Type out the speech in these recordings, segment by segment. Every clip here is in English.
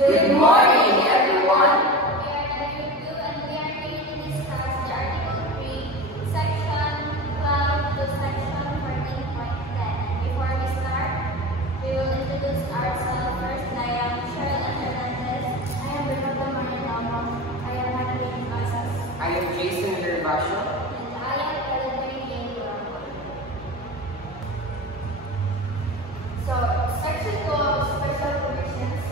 Good morning, everyone. We are Letter 2 and we are going to discuss the Article 3, Section 12 to Section 14.10. Before we start, we will introduce ourselves first. I am Cheryl Hernandez. I am Rebecca Marinamo. I am Hannah Basas. I am Jason Gervasio. And I am Eleanor Gabriel. So, Section 12, Special Provisions.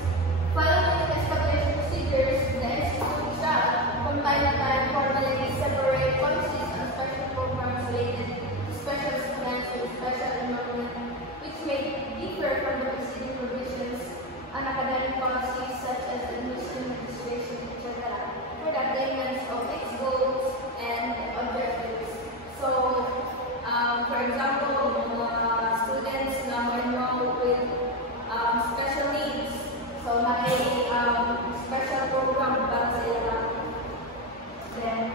Following the established procedures, the institute shall, from time to time, formally separate policies on special programs related to special students with special enrollment, which may differ from the preceding provisions on academic policies such as admission, registration, etc., for the attainment of its goals and objectives. So, for example, students na enroll with special needs. So, may special program para sa ila. Then,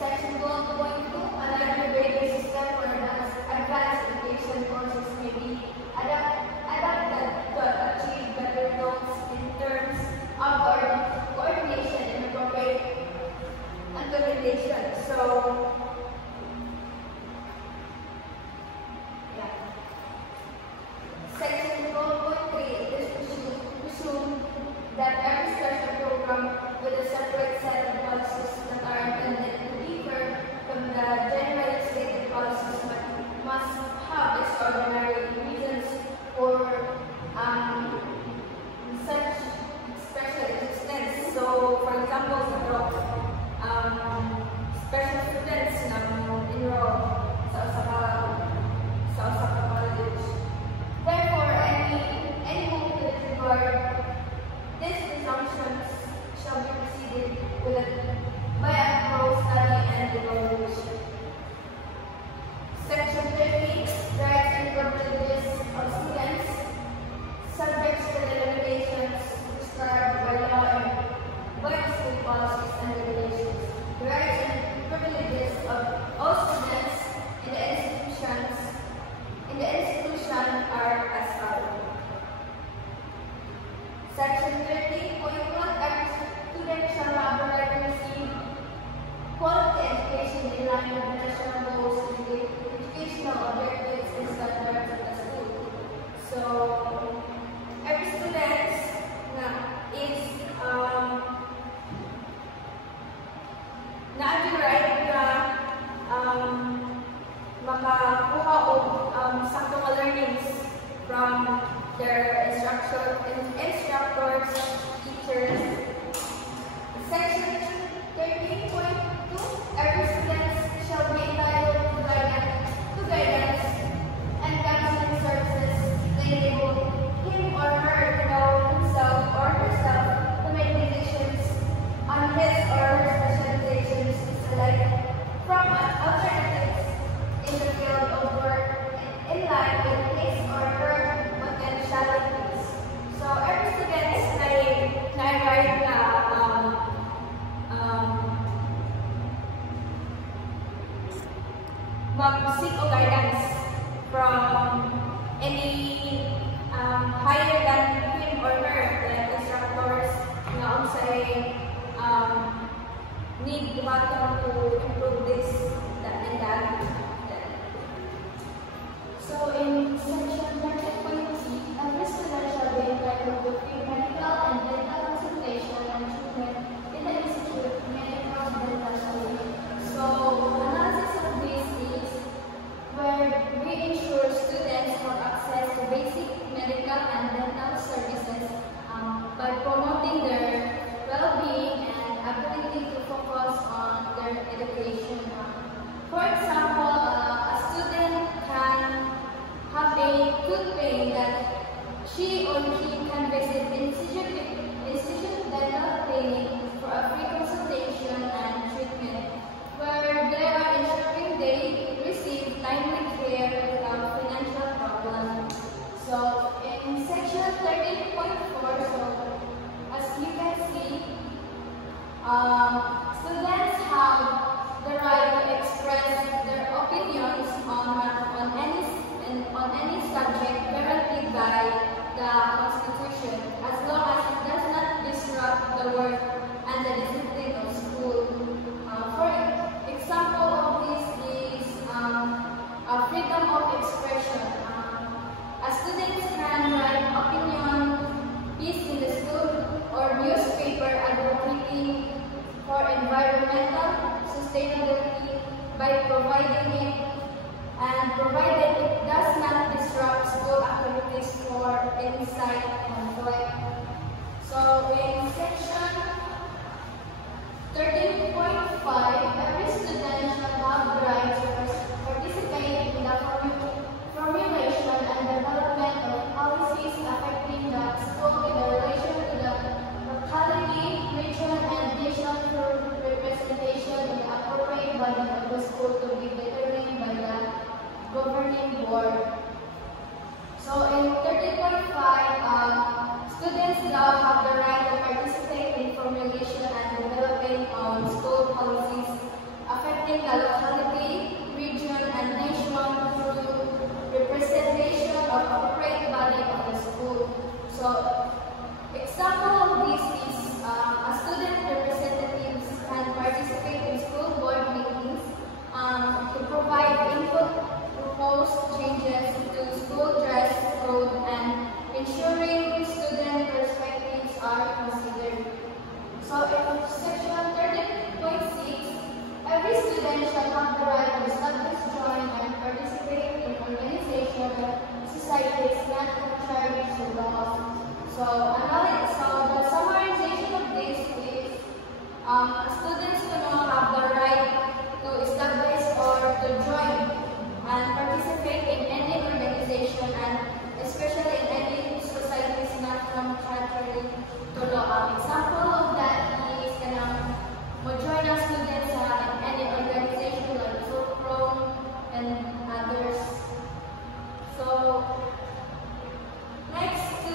Section 12.2, another grading system for advanced education courses may be adapted to achieve better results in terms of coordination and appropriate implementation. So, Section 12.3, it is presumed that every special program with a separate set of policies that are intended to differ from the generally stated policies must have extraordinary reasons for such special existence. So, for example, special students na enroll sa usa ka college. Therefore, any move to disregard these presumptions shall be preceded by a thorough study and evaluation. Section 30, rights and privileges of students, subject to the limitations prescribed by law and by school policies and regulations. The rights and privileges of all students in the institution are as follows. Section 30.1, every student shall have the right to receive quality education in line with the national goals and the educational objectives and standards of the school. So, every student is na right na makakuha og saktong learnings from their instructors, teachers. Section 13.2, every student shall be entitled to guidance and counseling services to enable him or her to know himself or herself to make decisions on his or her specializations to select from alternatives in the field of work in line with his or her potentialities. So every student is na-right na mag-seek o guidance from any higher than him or her, like instructors na unsay need to improve this, that, and that. So in section 13.c, every student shall be entitled to free medical and dental consultation and treatment in the institute medical and dental school. So analysis of this is where we ensure students have access to basic medical and dental services by promoting their well-being and ability to focus on their education. For example, a student can have a tooth pain that she or he can visit institute dental clinic for a free consultation and treatment, where they are ensuring they receive timely care without financial problems. So in section 13.4, so as you can see, students have the right to express their opinions on any subject guaranteed by the Constitution. tuition as long as it does not disrupt the work and the discipline of school. For example of this is freedom of expression. Students can write opinion piece in the school or newspaper advocating for environmental sustainability by providing it, and provided it does not disrupt school activities for inside conflict. So in section 13.5, every student shall have the right to participate in the formulation and development of policies affecting the school in relation to the locality, region, and nation through representation in the appropriate body of the school to be determined by the governing board. So in 13.5, students now have the right to participate in formulation and developing school policies affecting the locality, region, and nation through representation of appropriate body of the school. So example of this is a student representatives can participate in school board meetings to provide input, propose changes to school dress code, and ensuring student perspectives are considered. So in section 13.6, every student shall have the right to establish, join, and participate in organizational societies not contrary to laws. So the summarization of this is students will now have the right to establish or to join and participate in any organization, and especially in any societies not contrary to law. Example of that is join our students in any organization like Fulcrum and others. So next to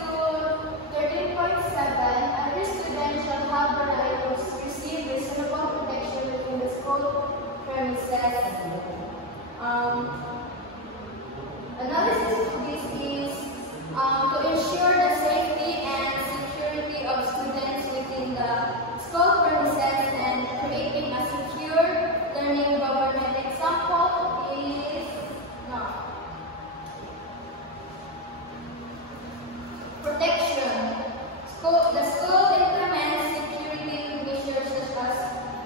13.7, every student shall have the right to receive reasonable protection within the school premises. Analysis of this is to ensure the safety and security of students within the school premises and creating a secure learning environment. Example is protection. The school implements security measures such as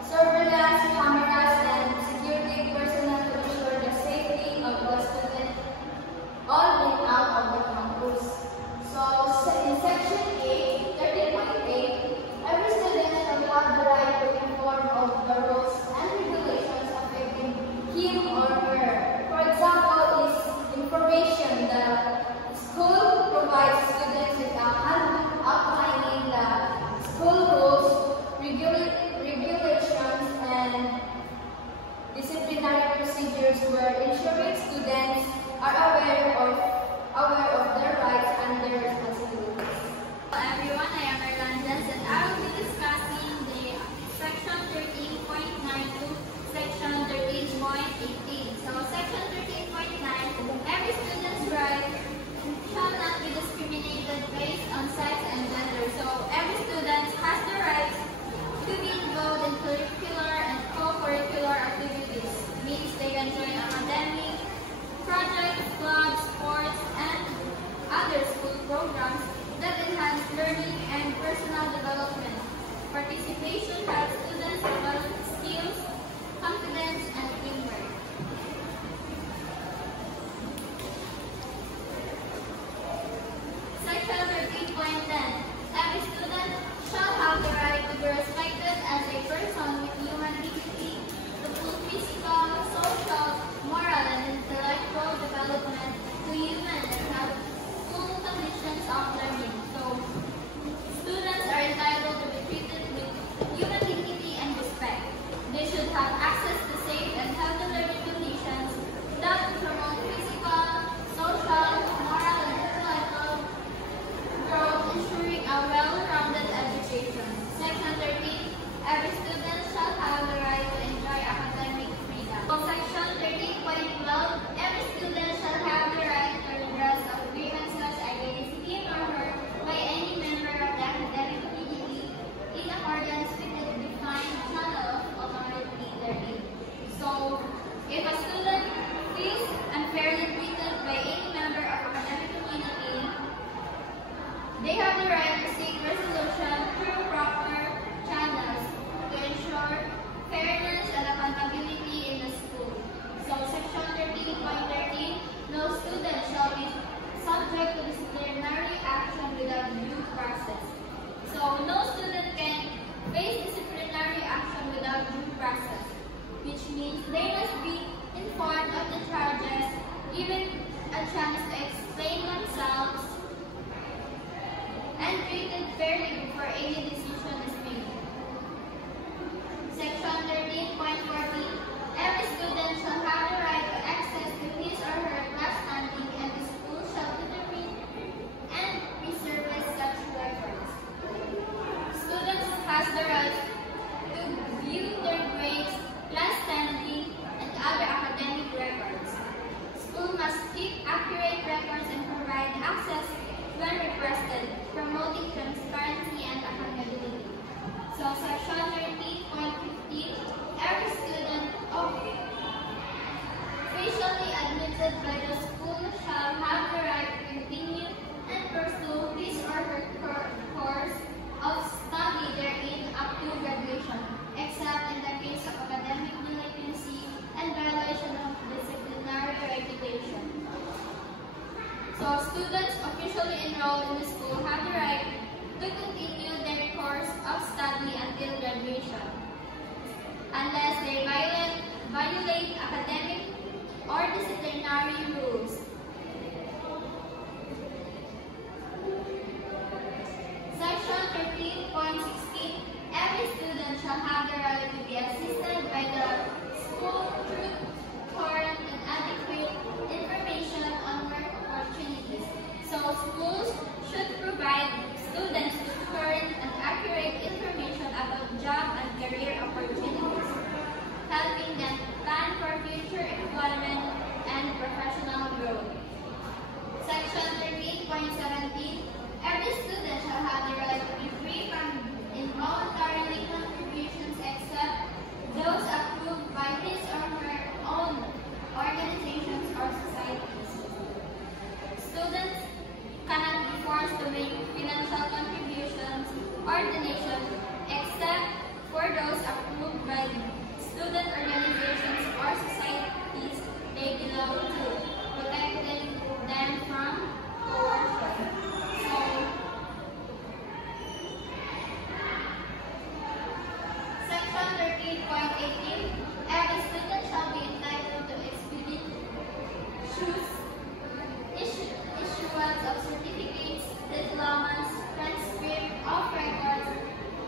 surveillance cameras and security personnel to ensure the safety of the student on and out of the campus. So in section 8, 13.8, every student shall have the right to inform of the rules and regulations affecting him or her. For example, is information. The school provides students with a handbook outlining the school rules, regulations, and disciplinary procedures, where ensuring students are aware of their rights and their responsibilities. Hello everyone, I am Erlandes and I will be discussing the section 13.9 to section 13.18. So section 13.9, every student's right shall not be discriminated based on sex and gender. So every student has the right to be involved in curricular and co-curricular activities. Means they can join academic, projects, clubs, sports, and other school programs that enhance learning and personal development. Participation helps students develop skills, confidence, and teamwork. Section 13.10. Every student shall have the right to be respected as a person with human dignity, the full physical, social, moral, and intellectual development to human and have full conditions of learning. So, students are entitled to be treated with human dignity and respect. They should have access to safe and healthy learning conditions that promote physical, social, moral, and intellectual growth, ensuring a well-rounded education. Section 13. They have the right to seek resolution through proper channels to ensure fairness and accountability in the school. So Section 13.13, no student shall be subject to disciplinary action without due process. So no student can face disciplinary action without due process, which means they must be informed of the charges, given a chance to explain themselves, and treated fairly before any decision is made. Section 13.14. Every student shall have the right to access to his or her class standing, and the school shall determine and preserve such records. Students has the right to view their grades, class standing, and other academic records. School must keep accurate records and provide access when requested, promoting transparency and accountability. So Section 13.15, every student officially admitted by the school shall have the right to continue and pursue his or her course of study therein up to graduation, except in the case of academic delinquency and violation of disciplinary regulation. So students officially enrolled in the school have the right to continue their course of study until graduation, unless they violate academic or disciplinary rules. Section 13.16. Every student shall have the right to be assisted by the school through current and adequate information on work opportunities. So schools should provide students with current and accurate information about job and career opportunities, helping them plan for future employment and professional growth. Section 13.17. Every student shall have the right to be free from involuntary contributions except those approved by his or her own organizations or societies. Students cannot be forced to make financial contributions or donations except for those approved by student organizations or societies they belong to, protecting them from coercion. So, Section 13.18. Every student shall be entitled to expedite issuance of certificates, diplomas, transcript of records,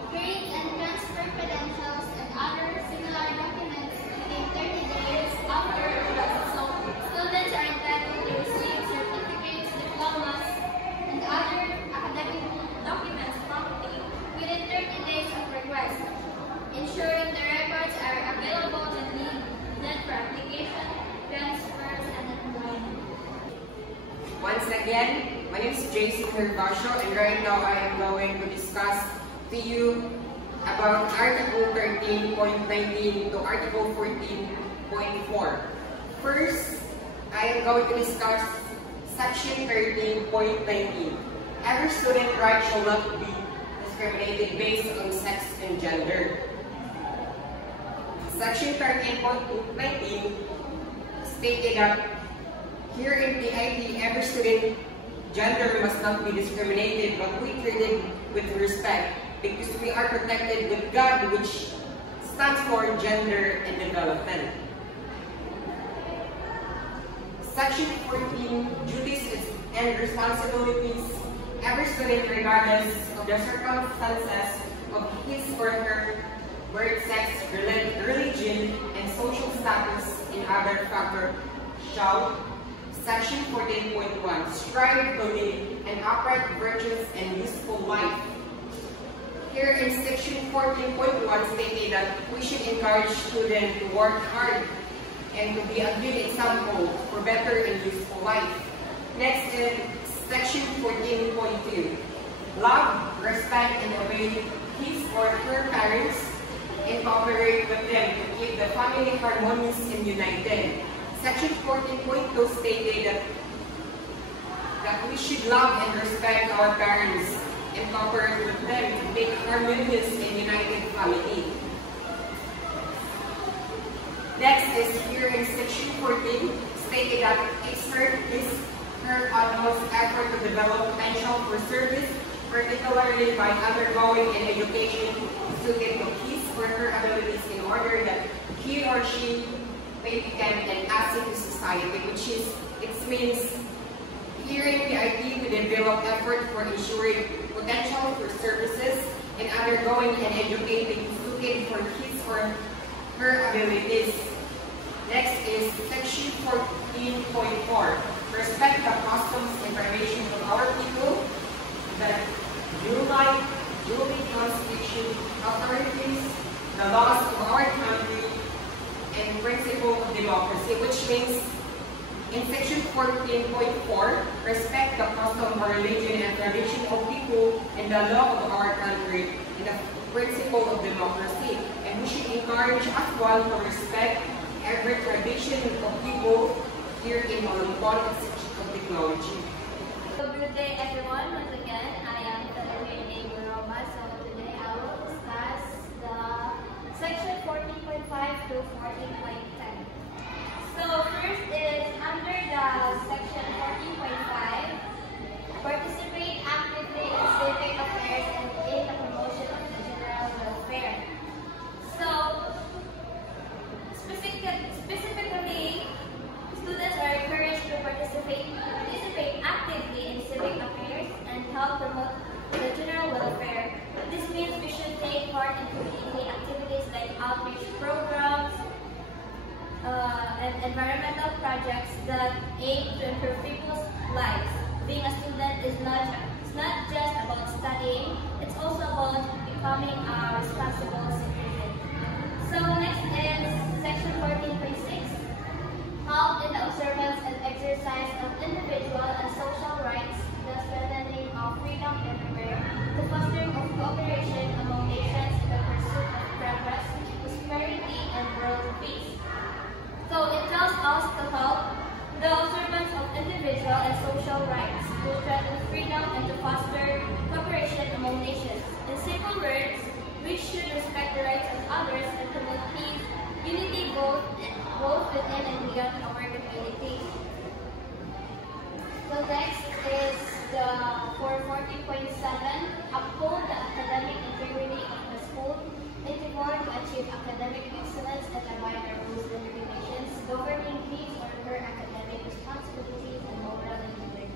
grades and transfer credentials, and other similar documents within 30 days after request. So, students are entitled to receive certificates, diplomas, and other academic documents promptly within 30 days of request, ensuring the records are available when needed for application, transfers, and employment. Once again, my name is Jason Hervasio, and right now I am going to discuss to you about Article 13.19 to Article 14.4. First, I am going to discuss Section 13.19. Every student right shall not be discriminated based on sex and gender. Section 13.19 stated that here in PIT, every student gender must not be discriminated but be treated with respect, because we are protected with God, which stands for gender and development. Section 14, duties and responsibilities. Every student, regardless of the circumstances of his or her birth, sex, religion, and social status and other factors, shall, Section 14.1, strive to live an upright, virtuous, and useful life. Here in Section 14.1 stated that we should encourage students to work hard and to be a good example for better and useful life. Next is Section 14.2, love, respect, and obey his or her parents and cooperate with them to keep the family harmonious and united. Section 14.2 stated that that we should love and respect our parents and cooperate with them to make harmonious and united family. Next is here in section 14, stated that exert her utmost effort to develop potential for service, particularly by undergoing an education suited to his or her abilities in order that he or she may become an asset to society, which is, it means hearing the idea to develop effort for ensuring potential for services and undergoing an education suited for his or her abilities. Next is section 14.4. Respect the customs and traditions of our people, the duly constitution authorities, the laws of our country, and principle of democracy, which means in section 14.4, respect the custom or religion and tradition of people and the law of our country and the principle of democracy. And we should encourage as well to respect every tradition of people here in Malambon Institute of Technology. Good day everyone, once again, I am Philippine A. Roma. So today I will discuss the section 14.5 to 14.10. So first is under the section 14.5, participate actively in civic affairs and in the promotion of the general welfare. So specifically, students are encouraged to participate actively in civic affairs and help promote the general welfare. This means we should take part in community activities like outreach programs and environmental projects that aim to improve people's lives. Being a student is not just about studying, it's also about becoming a responsible citizen. So next is section 14.6. Help in the observance and exercise of individual and social rights, the strengthening of freedom everywhere, the fostering of cooperation among nations in the pursuit of progress, prosperity, and world peace. So it tells us to help the observance of individual and social rights, to strengthen freedom and to foster cooperation among nations. In simple words, we should respect the rights of others and promote peace, unity both within and beyond our community. So next is the 40.7, uphold the academic integrity of the school, endeavor to achieve academic excellence and abide by rules and regulations governing his or her academic responsibilities and moral integrity.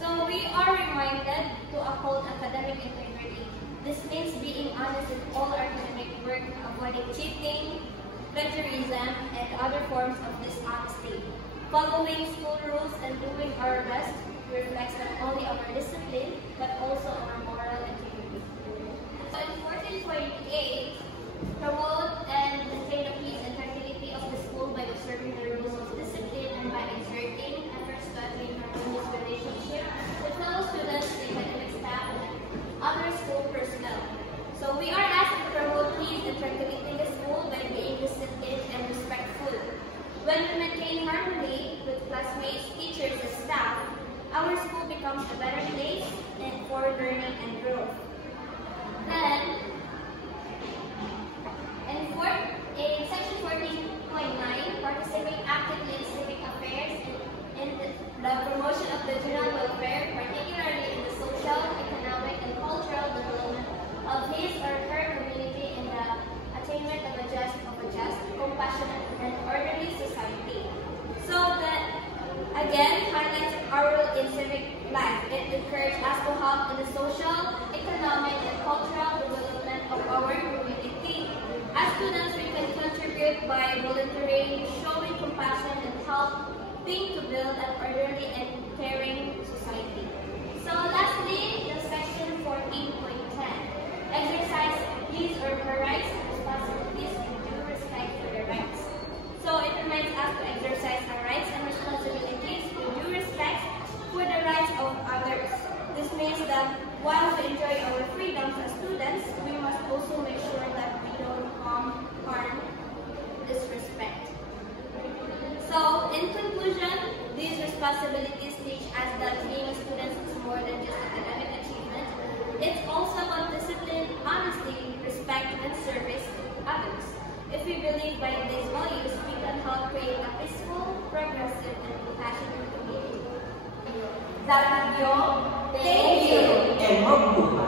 So we are reminded to uphold academic integrity. This means being honest in all academic work, avoiding cheating, plagiarism, and other forms of dishonesty. Following school rules and doing our best reflects not only our discipline, but also our moral integrity. So in 14.8, promote and maintain the peace and tranquility of the school by observing the rules of discipline and by exerting efforts to attain harmonious relationship with fellow students, academic staff, and other school personnel. So we are asked to promote peace and tranquility in the school by being disciplined and respectful. When we maintain harmony with classmates, teachers, and staff, our school becomes a better place for learning and growth. Then, in section 14.9, participate actively in civic affairs and in the promotion of the general welfare, particularly in the social, economic, and cultural development of his or her community in the attainment of a just, compassionate, and orderly society. So that, again, highlights our role in civic life. It encourages us to help in the social, economic, and cultural development of our community. As students, we can contribute by volunteering, showing compassion, and helping to build an orderly and caring society. So lastly, the section 14.10. Exercise his or her rights and responsibilities and due respect for their rights. So it reminds us to exercise our rights and responsibilities with due respect for the rights of others. This means that while we enjoy our freedoms as students, we must also make sure that we don't harm, disrespect. So in conclusion, these responsibilities teach has that being a student is more than just academic achievement. It's also about discipline, honesty, respect, and service to others. If we believe by these values, we can help create a peaceful, progressive, and compassionate community. Dr. Gyo, thank you. And magbuhay.